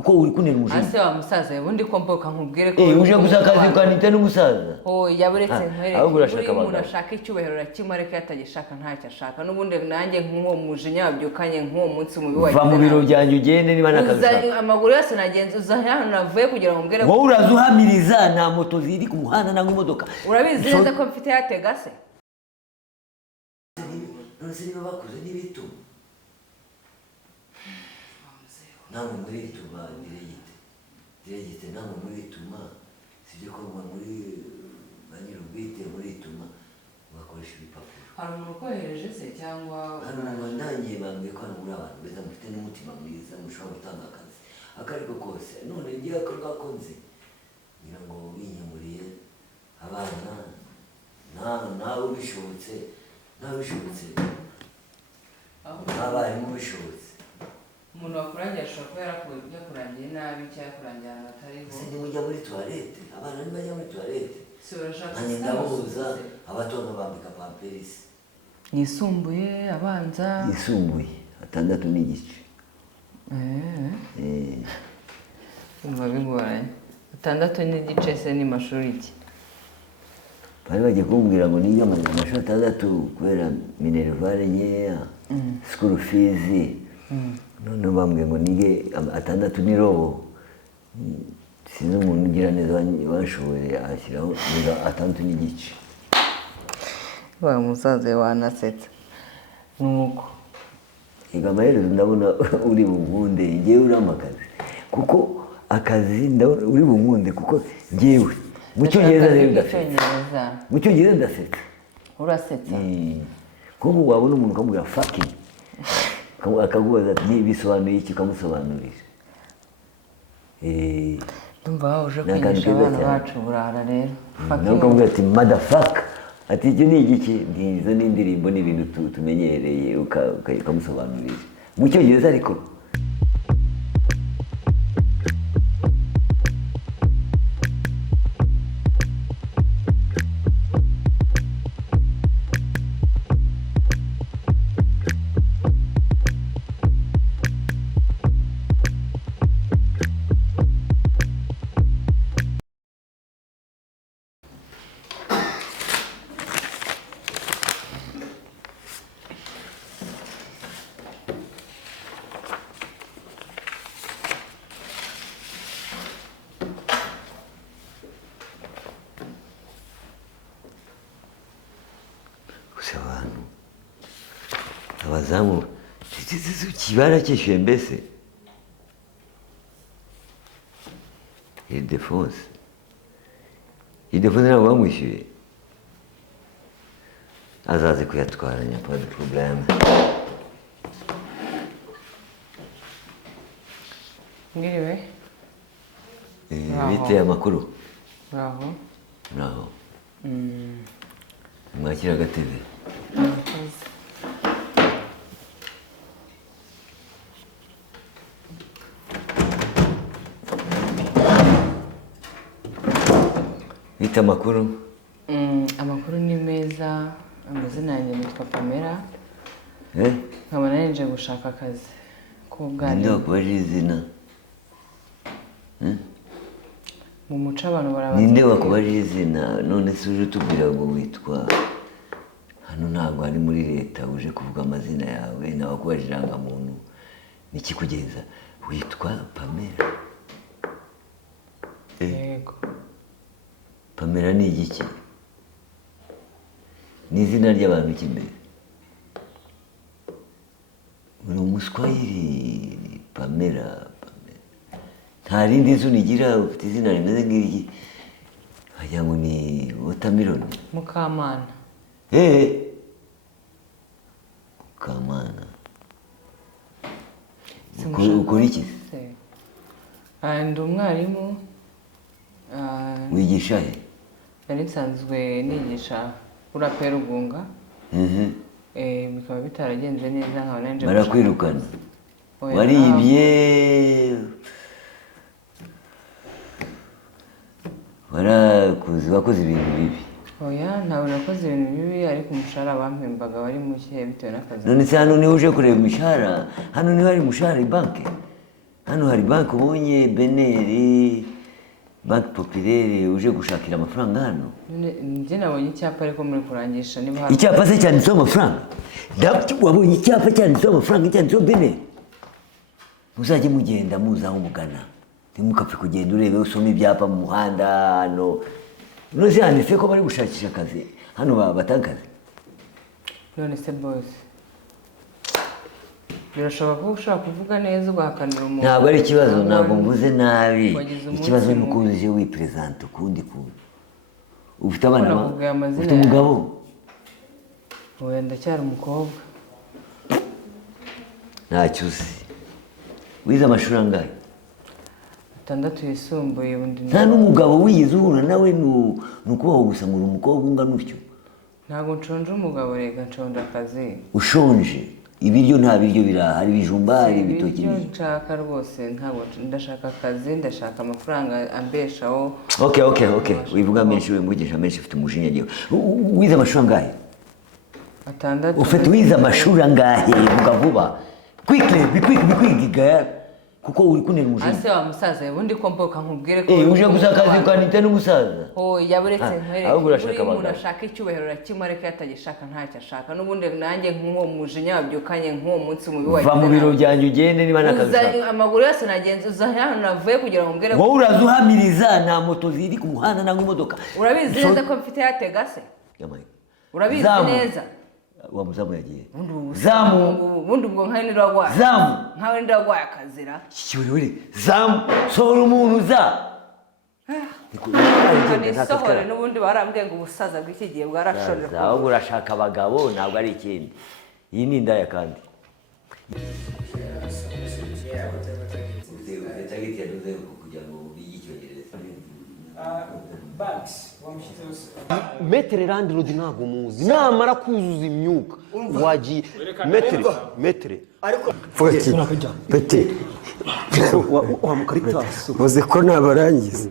kuko uri kunera umujinya. Ase wa musaza ubundi ko mboka nkubwire ko uje gusaka akazi ukanita n'umusaza. Yaburetse nkwereke ahubwo urashaka umuntu ashaka icyubahiro rakimwe ariko yatagishaka ntacyo ashaka n'ubundi nanjye nk'uwo mujinya wabyukanye nk'uwo munsi mubi wagize. Va mu biro byanjye ugende niba nakazi. Amaguru yose nagenzuza hano navuye kugira ngo mbwire. Wowe urazuhamiriza nta moto ziri ku muhanda nangwa imodoka. Urabizi neza ko mfite yatega se. Nonese niba bakuze n'ibituma namwe muri bituma diregite namwe muri bituma sibyo ko muri banyirubwite muri bituma bakoresha ibipapuro. Hari umuntu ukohereje se cyangwa hano nanjye bambwiye ko hano muri abantu beza mufite n'umutima mwiza mushobora gutanga akazi akariko kose none ngiye ko gakonze ngira ngo binyamuriye abana nawe bishobotse abarimu bishobotse umuntu wakurangira ashobora kuba yakurangiye nabi cyangwa yakurangira ahantu hatariho. Se nimujya muri toilette abana ntibajya muri toilette si urashaka nanjye ndabuza abatonda bambika pamperisi yisumbuye abanza yisumbuye 6 n'igice umva bigoranye 6 n'igice se ni mashuri ki bari bagiye kumbwira ngo niga amashuri 6 kubera minervale nkeya school fees none bambwiye ngo nige 6 n'irobo sinzi umuntu ugira neza wanshoboye ashyiraho 6 n'igice. wa musaza wanasetsa nuko iga amaherezo ndabona uri bunkunde ngewe uramakazi kuko akazi ndabona uri bunkunde kuko ngewe mu cyongereza ndasetsa urasetsa kuko wabona umuntu ukamubwira fucking akagubaza ati bisobanuye iki ukamusobanurira. Ndumva uje kwigisha abana bacu burara rero nawe ukamubwira ati motherfucker ati icyo ni igiki izo ni indirimbo n'ibintu tumenyereye ukamusobanurira mu cyongereza ariko abantu abazamu kibara cyishyuye mbese Ildefonse ntabwo bamwishyuye azaze kuyatwara pas de problème. Ngiriwe biteye amakuru bravo mwakira agatebe bita amakuru amakuru ni meza amazina yanjye nitwa Pamela nkaba narinje gushaka akazi k'ubwarimu. Ninde wakubaje izina mu muco abantu barabaza ninde wakubaje izina none se uje tubwira ngo witwa hano ntabwo ari muri leta uje kuvuga amazina yawe nawe wakubaje irangamuntu nikikugeza witwa Pamela. Yego Pamela ni igiki ni izina ry'abantu cy'imbere uri umuswahili Pamela nta rindi zina ugira ufite izina rimeze nk'iryi wagira ngo ni watermelon Mukamana. Mukamana ukora iki? Ndi umwarimu wigisha he? nari nsanzwe nigisha urapera Rugunga bikaba bitaragenze neza nkaba nanje barakwirukana waribye wakoze ibintu bibi? Oya ntabwo nakoze ibintu bibi ariko umushahara bampembaga wari muke bitewe n'akazi. None se hano niho uje kureba umushahara? Hano niho hari umushahara banki? hano hari banki ubonye beneri banki popirere uje gushakira amafaranga hano. Njye nabonye icyapa ariko muri kurangisha niba hari Icyapa se cyanditseho amafaranga? Wabonye icyapa cyanditseho amafaranga cyanditseho beneri? Muzajye mugenda muza aho mugana, ntimukapfe kugenda urebe usoma ibyapa mu muhanda hano. None handitse ko bari gushakisha akazi hano batanga akazi. none se boss birashoboka ko ushaka kuvuga neza ugahakanira umuntu. Ntabwo ari ikibazo, ntabwo mvuze nabi. Ikibazo ni uko uje wipresenta ukundi kuntu. Ufite abana, ufite umugabo? Oya, ndacyari umukobwa. Ntacyo uzi. Wize amashuri angahe? 6 yisumbuye ubundi. Nta n'umugabo wiyize uhura nawe nukubaho gusa ngo umukobwa ungana utyo. Ntabwo nshonje umugabo, rega nshonje akazi. Ushonje? Ibiryo nta biryo birahari, ibijumba hari, ibitoki n'ibindi. Nshaka rwose, ntabwo ndashaka akazi, ndashaka amafaranga ambeshaho. Okay. Wivuga menshi, wemvugisha menshi, ufite umujinya gihe. Wize amashuri angahe? 6. Ufite wize amashuri angahe? Vuga vuba. Quickly, kuko uri kunera umujinya. Ase wa musaza, ubundi ko mboka nkubwire ko uje gusa akazi kanite n'umusaza. Yaburetse nkwereke. Ahubwo urashaka abagabo. Umuntu ashaka icyubahiro rakimwe ariko yatagishaka ntacyo ashaka. N'ubundi nanjye nk'uwo mujinya wabyukanye nk'uwo munsi mu biwaye. Va mu biro byanjye ugende niba nakazi. Amaguru yose nagenzuza hano navuye kugira ngo mbwire. Wowe urazuhamiriza nta moto ziri ku muhanda nangwa imodoka. Urabizi neza ko mfite yatega se? Yamaye. Urabizi neza. Wa muzamu yagiye. Zamu. Ubundi ubwo nkawe ndiragwaye. Zamu. Nkawe ndiragwaye akazira. Kiwe zamu sora umuntu za. Sohore n'ubundi barambwiye ngo ubusaza bw'iki gihe bwarashorera. Ahubwo urashaka abagabo ntabwo ari ikindi. Iyi ni indaya kandi. Metere landlord ntabwo muzi namara kuzuza imyuka wagiye metere ariko pete wa mukaritasi uzi ko nabarangiza